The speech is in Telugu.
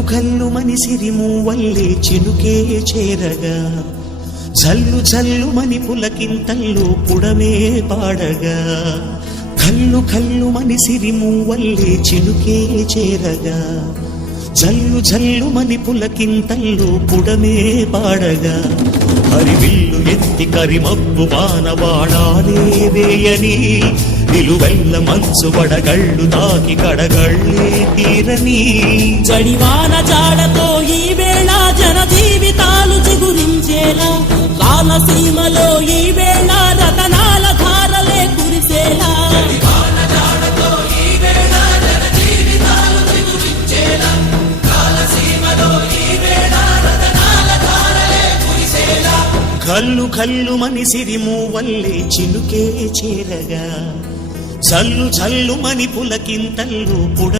కల్లు కల్లు మని సిరిమూవల్లే చినుకే చేరగా జల్లు జల్లు మని పులకింతల్లో పుడమే పాడగా కల్లు కల్లు మని సిరిమూవల్లే చినుకే చేరగా జల్లు జల్లు మని పులకింతల్లో పుడమే పాడగా హరివిల్లు ఎత్తి కరిమబ్బు వానవాడాలే వేయని నిలువెల్ల మంచు వడగళ్ళు తాకి కడగళ్ళే తీరని జడివాన జాడతో ఈ వేళ జన జీవితాలు చిగురించేలా రాలసీమలో ఈ వేళ రతనాల ధారలే కురిసేలా కల్లు కల్లు మని సిరిమూవల్లే చినుకే చేరగా జల్లు జల్లు మని పులకింతల్లో పుడ